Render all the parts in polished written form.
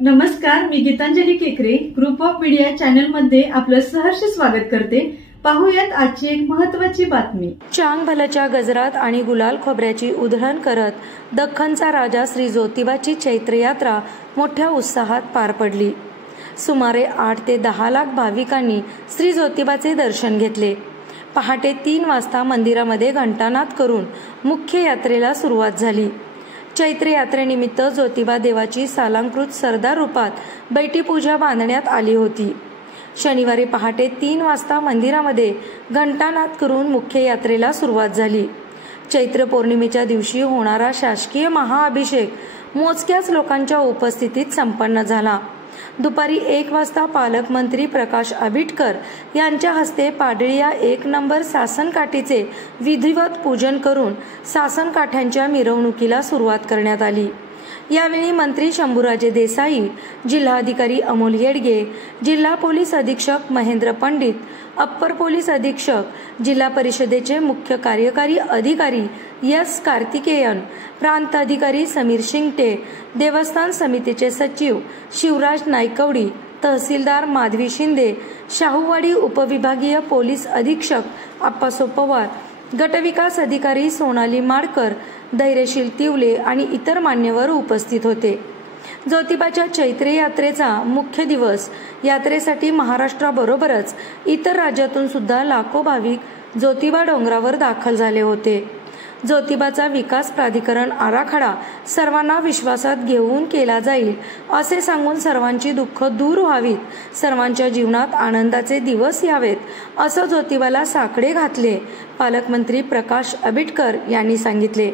नमस्कार, मी गीतांजली केकरे group of media channel मध्ये आपलं सहर्ष स्वागत करते। पाहूयात आजची एक महत्त्वाची बातमी। चांगभलच्या गजरात आणि गुलाल खोबऱ्याची उधळण करत दख्खनचा राजा श्री ज्योतिबाची चैत्र यात्रा मोठ्या उत्साहात पार पडली। सुमारे 8 ते 10 लाख भाविकांनी श्री ज्योतिबाचे दर्शन घेतले। पहाटे 3 वाजता मंदिरामध्ये घंटानाद करून मुख्य यात्रेला सुरुवात झाली। चैत्र यात्रेनिमित्त ज्योतिबा देवाची सालंकृत सरदार रूपात बैठी पूजा बांधण्यात आली होती। शनिवारी पहाटे 3 वाजता मंदिरामध्ये घंटानाद करून मुख्य यात्रेला सुरुवात झाली। चैत्र पौर्णिमेच्या दिवशी होणारा शासकीय महाअभिषेक मोजक्याच लोकांच्या उपस्थितीत संपन्न झाला। दुपारी 1 वाजता पालकमंत्री प्रकाश आंबेडकर यांच्या हस्ते पाडळी या 1 नंबर सासनकाठीचे विधिवत पूजन करून सासनकाठ्यांच्या मिरवणुकीला सुरुवात करण्यात आली। यावेळी मंत्री शंभूराजे देसाई, जिल्हाधिकारी अमोल येडगे, जिल्हा पोलीस अधीक्षक महेंद्र पंडित, अप्पर पोलीस अधीक्षक, जिल्हा परिषदेचे मुख्य कार्यकारी अधिकारी एस कार्तिकेयन, प्रांत अधिकारी समीर शिंगटे, देवस्थान समितीचे सचिव शिवराज नायकवडी, तहसीलदार माधवी शिंदे, शाहूवाडी उपविभागीय पोलीस अधीक्षक आप्पासो पवार, गटविकास अधिकारी सोनाली माडकर, धैर्यशील तिवले आणि इतर मान्यवर उपस्थित होते। ज्योतिबाच्या चैत्र यात्रेचा मुख्य दिवस यात्रेसाठी महाराष्ट्राबरोबरच इतर राज्यातून सुद्धा लाखो भाविक ज्योतिबा डोंगरावर दाखल झाले होते। ज्योतिबाचा विकास प्राधिकरण आराखडा सर्वांना विश्वासात घेऊन केला जाईल असे सांगून सर्वांची दुःख दूर व्हावीत, सर्वांच्या जीवनात आनंदाचे दिवस यावेत असं ज्योतिबाला साकडे घातले, पालकमंत्री प्रकाश आंबेडकर यांनी सांगितले।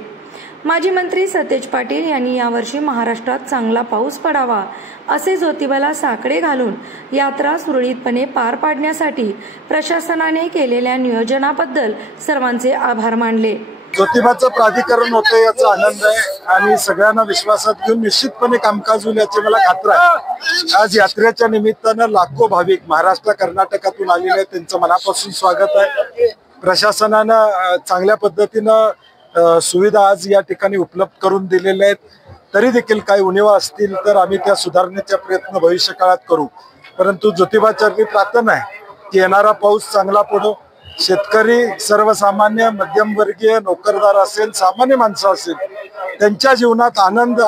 माजी मंत्री सतेज पाटील यांनी यावर्षी महाराष्ट्रात चांगला पाऊस पडावा असे ज्योतिबाला साकडे घालून यात्रा सुरळीतपणे पार पाडण्यासाठी प्रशासनाने केलेल्या नियोजनाबद्दल सर्वांचे आभार मानले। ज्योतिबाचं प्राधिकरण होतं याचा आनंद आहे आणि सगळ्यांना विश्वासात घेऊन निश्चितपणे कामकाज होईल याची मला खात्री आहे। आज यात्रेच्या निमित्तानं लाखो भाविक महाराष्ट्र कर्नाटकातून आलेले आहेत, त्यांचं मनापासून स्वागत आहे। प्रशासनानं चांगल्या पद्धतीनं सुविधा आज या ठिकाणी उपलब्ध करून दिलेल्या आहेत। तरी देखील काही उणिवा असतील तर आम्ही त्या सुधारण्याचा प्रयत्न भविष्य काळात करू। परंतु ज्योतिबाचरणी प्रार्थना आहे की येणारा पाऊस चांगला पडो, शेतकरी, सर्वसामान्य, मध्यमवर्गीय, नोकरदार असेल, सामान्य माणसं असेल, त्यांच्या जीवनात आनंद,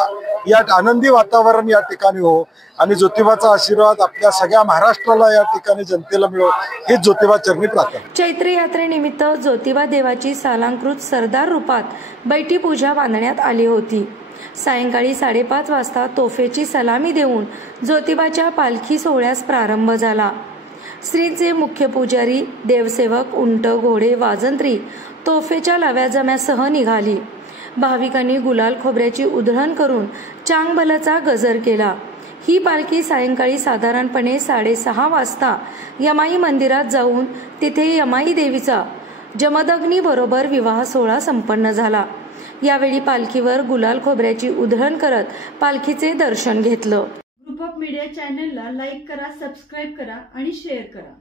या आनंदी वातावरण या ठिकाणी हो आणि ज्योतिबाचा आशीर्वाद आपल्या सगळ्या महाराष्ट्राला या ठिकाणी जनतेला मिळो ही ज्योतिबा चरणी प्रार्थना। चैत्र यात्रेनिमित्त ज्योतिबा देवाची सालंकृत सरदार रूपात बैठी पूजा बांधण्यात आली होती। सायंकाळी 5:30 वाजता तोफेची सलामी देऊन ज्योतिबाच्या पालखी सोहळ्यास प्रारंभ झाला। श्रींचे मुख्य पुजारी, देवसेवक, उंट, घोडे, वाजंत्री तोफेच्या लव्याजम्यासह निघाली। भाविकांनी गुलाल खोबऱ्याची उधळण करून चांगभलचा गजर केला। ही पालखी सायंकाळी साधारणपणे 6:30 वाजता यमाई मंदिरात जाऊन तिथे यमाई देवीचा जमदग्नी बरोबर विवाह सोहळा संपन्न झाला। यावेळी पालखीवर गुलाल खोबऱ्याची उधळण करत पालखीचे दर्शन घेतलं। ग्रुप ऑफ मीडिया चॅनलला लाईक करा, सबस्क्राइब करा आणि शेअर करा।